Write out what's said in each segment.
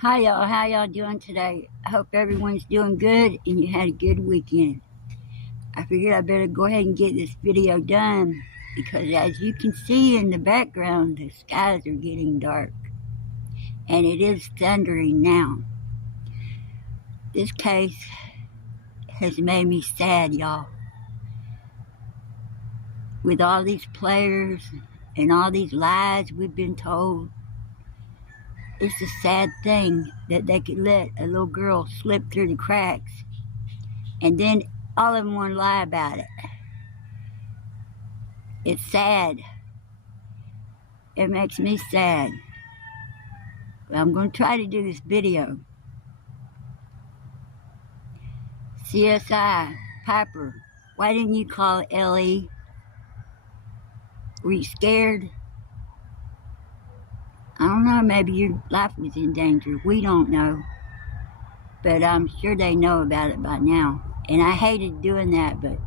Hi y'all, how y'all doing today? I hope everyone's doing good and you had a good weekend. I figured I better go ahead and get this video done because as you can see in the background, the skies are getting dark and it is thundering now. This case has made me sad, y'all. With all these players and all these lies we've been told, it's a sad thing that they could let a little girl slip through the cracks and then all of them want to lie about it. It's sad. It makes me sad. But I'm going to try to do this video. CSI, Piper, why didn't you call Ellie? Were you scared? I don't know, maybe your life was in danger. We don't know. But I'm sure they know about it by now. And I hated doing that, but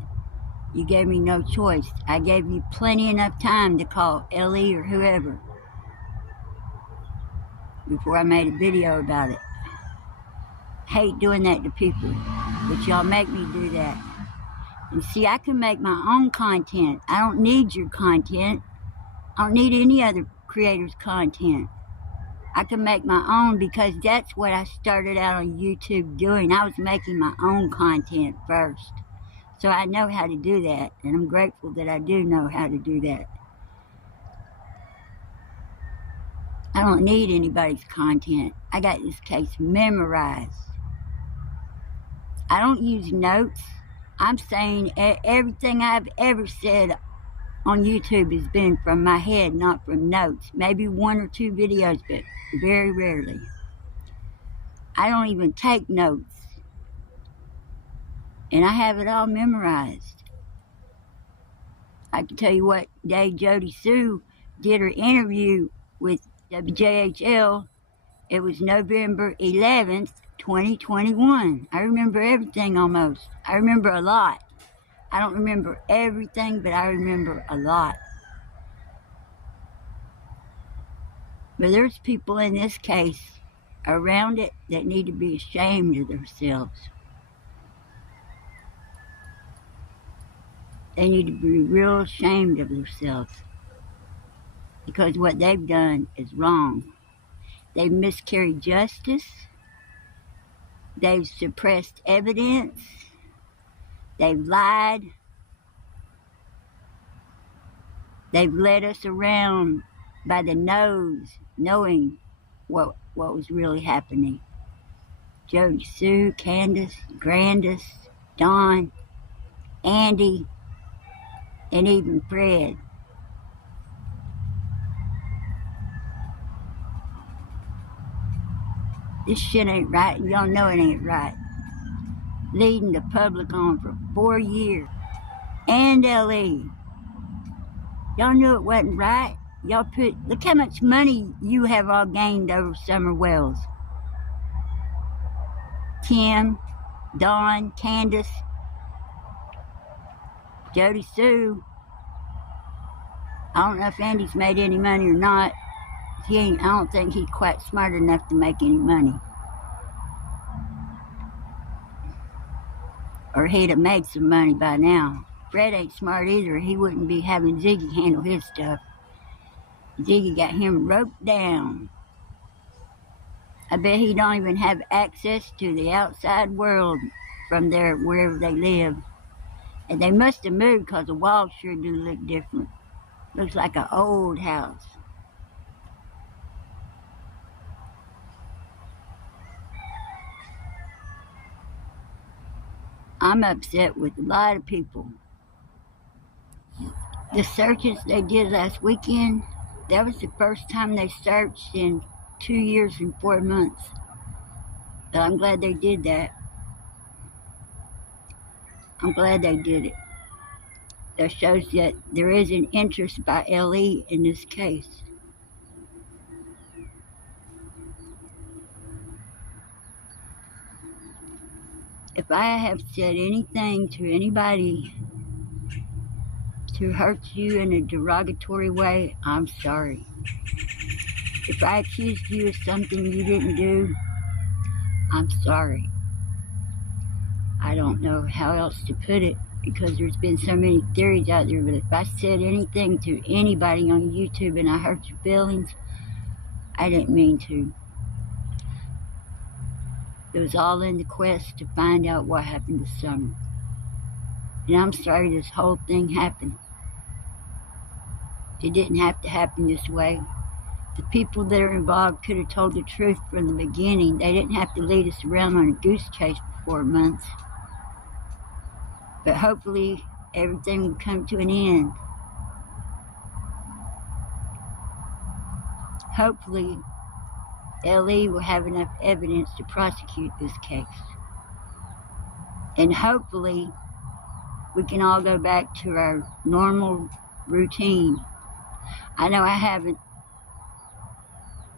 you gave me no choice. I gave you plenty enough time to call Ellie or whoever before I made a video about it. I hate doing that to people, but y'all make me do that. And see, I can make my own content. I don't need your content. I don't need any other creator's content. I can make my own because that's what I started out on YouTube doing. I was making my own content first. So I know how to do that, and I'm grateful that I do know how to do that. I don't need anybody's content. I got this case memorized. I don't use notes. I'm saying everything I've ever said on YouTube has been from my head, not from notes. Maybe one or two videos, but very rarely. I don't even take notes. And I have it all memorized. I can tell you what day Jody Sue did her interview with WJHL. It was November 11th, 2021. I remember everything almost. I remember a lot. I don't remember everything, but I remember a lot. But there's people in this case around it that need to be ashamed of themselves. They need to be real ashamed of themselves because what they've done is wrong. They've miscarried justice. They've suppressed evidence. They've lied. They've led us around by the nose, knowing what was really happening. Jody Sue, Candace, Grandis, Don, Andy, and even Fred. This shit ain't right, and y'all know it ain't right. Leading the public on for 4 years. And LE. Y'all knew it wasn't right. Y'all look how much money you have all gained over Summer Wells. Tim, Dawn, Candace, Jody Sue. I don't know if Andy's made any money or not. I don't think he's quite smart enough to make any money. Or he'd have made some money by now. Fred ain't smart either. He wouldn't be having Ziggy handle his stuff. Ziggy got him roped down. I bet he don't even have access to the outside world from there, wherever they live. And they must have moved because the walls sure do look different. Looks like an old house. I'm upset with a lot of people. The searches they did last weekend, that was the first time they searched in 2 years and 4 months. But I'm glad they did that. I'm glad they did it. That shows that there is an interest by LE in this case. If I have said anything to anybody to hurt you in a derogatory way, I'm sorry. If I accused you of something you didn't do, I'm sorry. I don't know how else to put it, because there's been so many theories out there, but if I said anything to anybody on YouTube and I hurt your feelings, I didn't mean to. It was all in the quest to find out what happened this summer. And I'm sorry this whole thing happened. It didn't have to happen this way. The people that are involved could have told the truth from the beginning. They didn't have to lead us around on a goose chase for 4 months. But hopefully everything will come to an end. Hopefully LE will have enough evidence to prosecute this case. And hopefully we can all go back to our normal routine. I know I haven't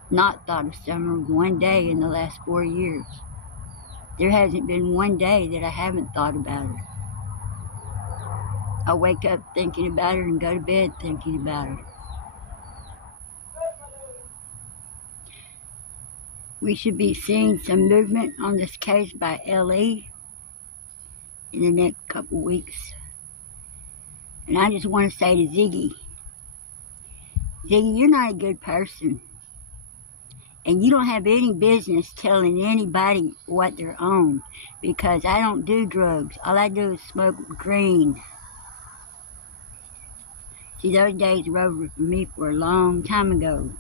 not thought of summer one day in the last 4 years. There hasn't been one day that I haven't thought about it. I wake up thinking about it and go to bed thinking about it. We should be seeing some movement on this case by LE in the next couple weeks. And I just want to say to Ziggy, you're not a good person. And you don't have any business telling anybody what they're on, because I don't do drugs. All I do is smoke green. See, those days are over for me for a long time ago.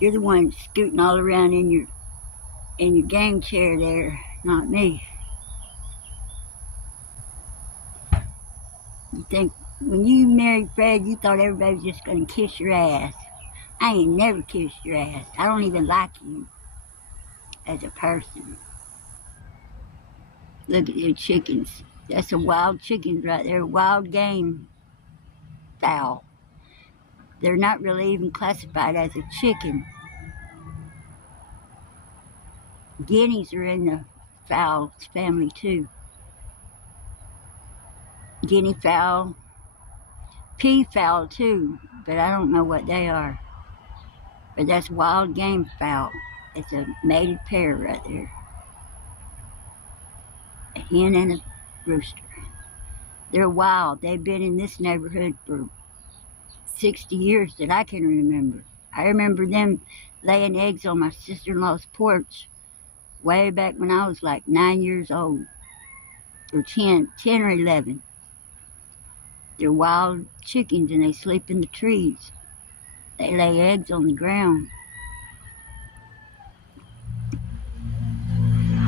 You're the one scooting all around in your game chair there, not me. You think when you married Fred, you thought everybody was just going to kiss your ass. I ain't never kissed your ass. I don't even like you as a person. Look at your chickens. That's a wild chickens right there, wild game fowl. They're not really even classified as a chicken. Guineas are in the fowls family too. Guinea fowl, peafowl too, but I don't know what they are. But that's wild game fowl. It's a mated pair right there. A hen and a rooster. They're wild. They've been in this neighborhood for 60 years that I can remember. I remember them laying eggs on my sister-in-law's porch way back when I was like 9 years old, or 10 or 11. They're wild chickens and they sleep in the trees. They lay eggs on the ground.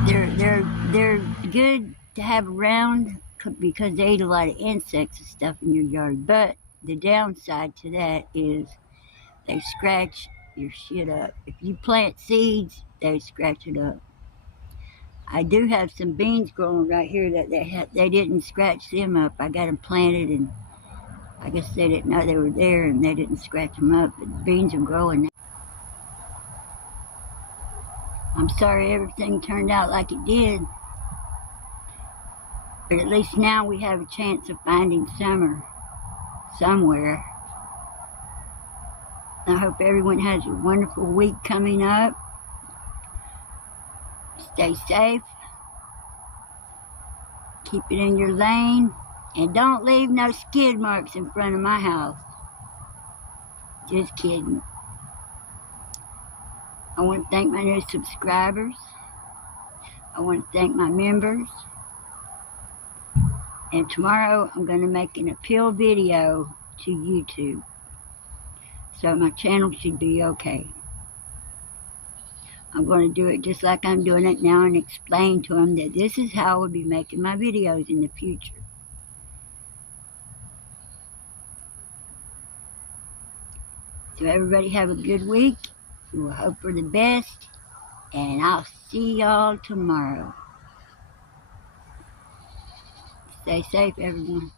They're good to have around because they eat a lot of insects and stuff in your yard. But the downside to that is they scratch your shit up. If you plant seeds, they scratch it up. I do have some beans growing right here that they didn't scratch them up. I got them planted, and I guess they didn't know they were there and they didn't scratch them up. But the beans are growing now. I'm sorry everything turned out like it did. But at least now we have a chance of finding summer somewhere. I hope everyone has a wonderful week coming up. Stay safe. Keep it in your lane. And don't leave no skid marks in front of my house. Just kidding. I want to thank my new subscribers. I want to thank my members. And tomorrow I'm going to make an appeal video to YouTube. So my channel should be okay. I'm going to do it just like I'm doing it now and explain to them that this is how I will be making my videos in the future. So everybody have a good week. We'll hope for the best. And I'll see y'all tomorrow. Stay safe, everyone.